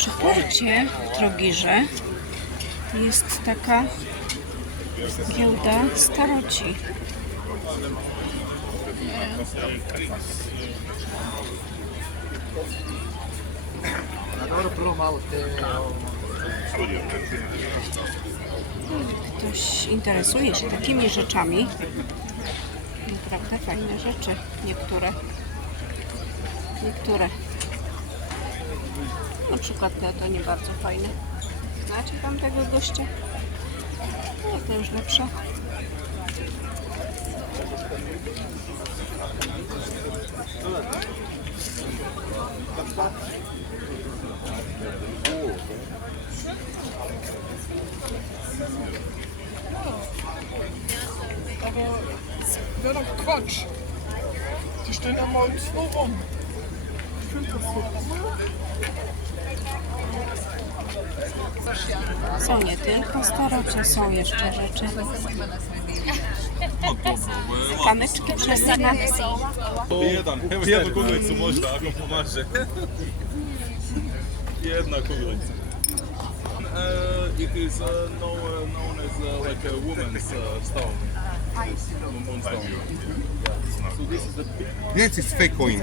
Przy porcie w Trogirze jest taka giełda staroci. Ktoś interesuje się takimi rzeczami. Naprawdę fajne rzeczy. Niektóre. Niektóre. Na przykład te to nie bardzo fajne. Znacie tam tego gościa? No to już lepsze. wäre doch Quatsch. Die stehen da mal so rum. Są nie tylko starocie, są jeszcze rzeczy. Kamyczki przeróżne. Jedan, evo jednu kuglicu možda ako pomaže. Jedna kuglica. Uh, it is uh, know, uh, known as uh, like a woman's uh, stone. This moonstone. So this is the big Yes, it's fake coin.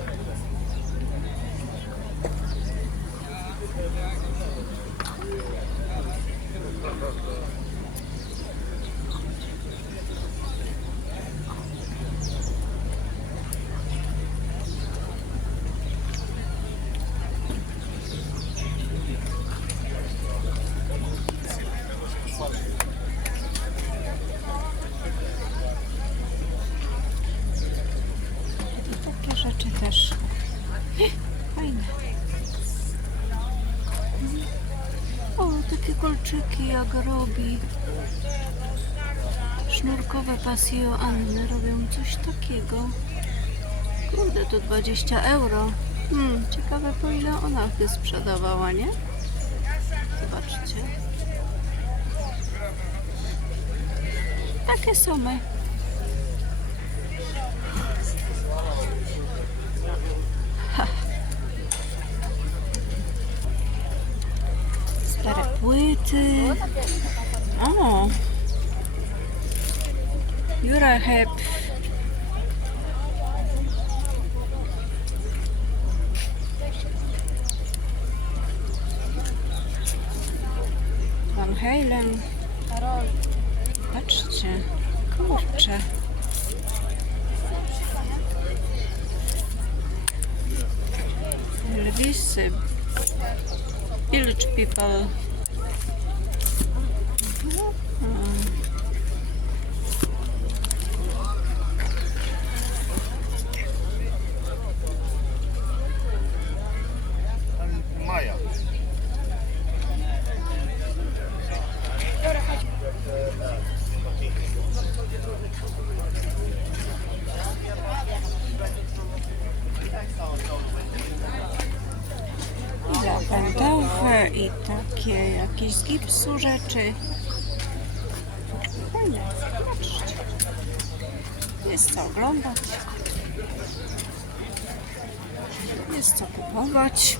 I takie rzeczy też. Fajne. O, takie kolczyki jak robi. Sznurkowe pasio Anny robią coś takiego. Kurde, to 20 euro. Hmm, ciekawe po ile ona by sprzedawała, nie? Zobaczcie. Takie same. Stare płyty. O! Jura Hep. Van Halen. Patrzcie. Kurczę. Elvisy. Village people. Lawendowe i takie jakieś z gipsu rzeczy. Fajne, patrzcie. Jest co oglądać. Jest co kupować.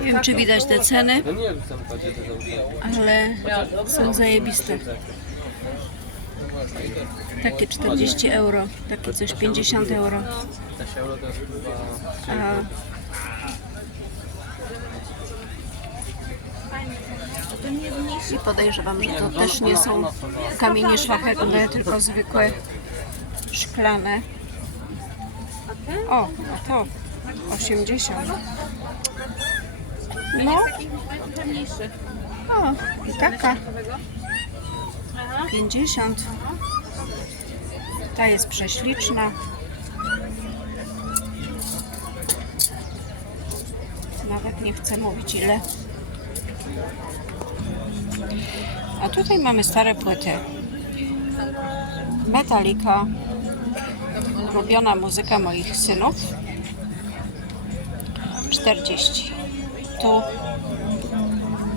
Nie wiem, czy widać te ceny, nie zamknięte. ale są zajebiste. Takie 40 euro, takie coś 50 euro. 15 euro to jest chyba... A I podejrzewam, że to też nie są kamienie szlachetne, tylko zwykłe szklane. O, no to 80. No. O, i taka. 50. Ta jest prześliczna. Nawet nie chcę mówić ile. A tutaj mamy stare płyty. Metallica. Ulubiona muzyka moich synów. 40. Tu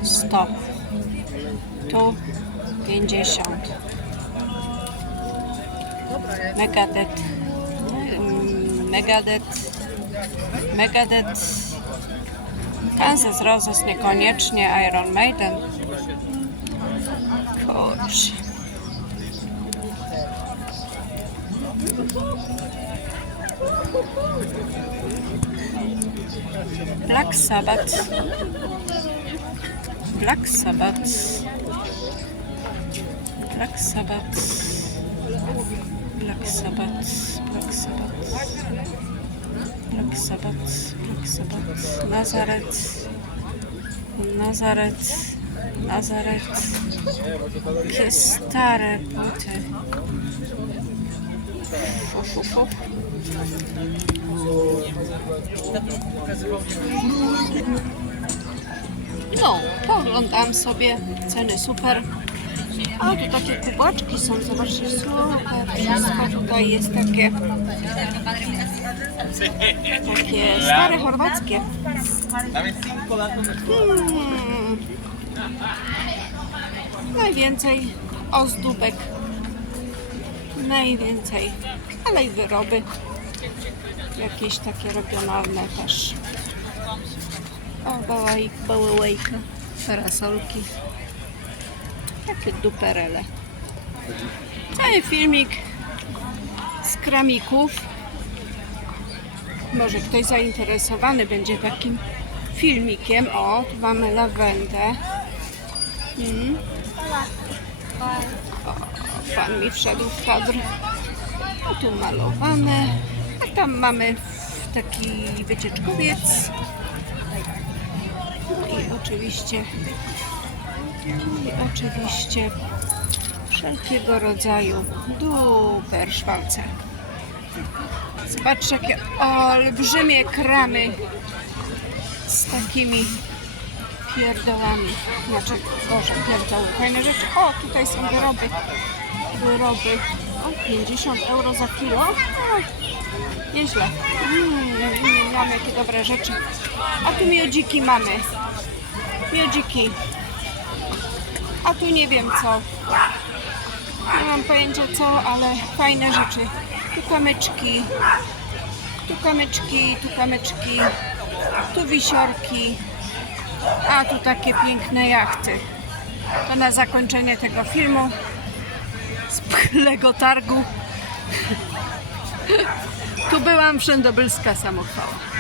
100. Tu 50. Megadeth. Mm, Megadeth. Megadeth. Kansas Roses niekoniecznie. Iron Maiden. Kurczę. Black Sabbath. Black Sabbath. Black Sabbath. Black Sabbath. Black Sabbath. Black Sabbath. Black Sabbath. Nazareth. Nazareth. Nazareth. Jakie stare buty. No, pooglądam sobie. Ceny super. A tu takie kubeczki są, zobaczcie, super. Wszystko tutaj jest takie. Takie stare chorwackie. Hmm. Najwięcej ozdóbek. Najwięcej. Ale i wyroby. Jakieś takie regionalne też. O, bałałejka, parasolki. Takie duperele. Cały filmik z kramików. Może ktoś zainteresowany będzie takim filmikiem. O, tu mamy lawendę. Mm. O, pan mi wszedł w kadr. A tu malowane. A tam mamy taki wycieczkowiec. No i oczywiście, i oczywiście wszelkiego rodzaju duper szwalce. Zobaczcie, jakie olbrzymie kramy z takimi pierdołami. Znaczy, Boże, pierdoły, fajne rzeczy. O, tutaj są wyroby. Wyroby. O, 50 euro za kilo. O, nieźle. Mm, mamy jakie dobre rzeczy. A tu miodziki mamy. Miodziki. A tu nie wiem co. Nie mam pojęcia co, ale fajne rzeczy. Tu kamyczki. Tu kamyczki, tu kamyczki. Tu wisiorki. A tu takie piękne jachty. To na zakończenie tego filmu z pchlego targu. Tu byłam wszędobylska samochwała.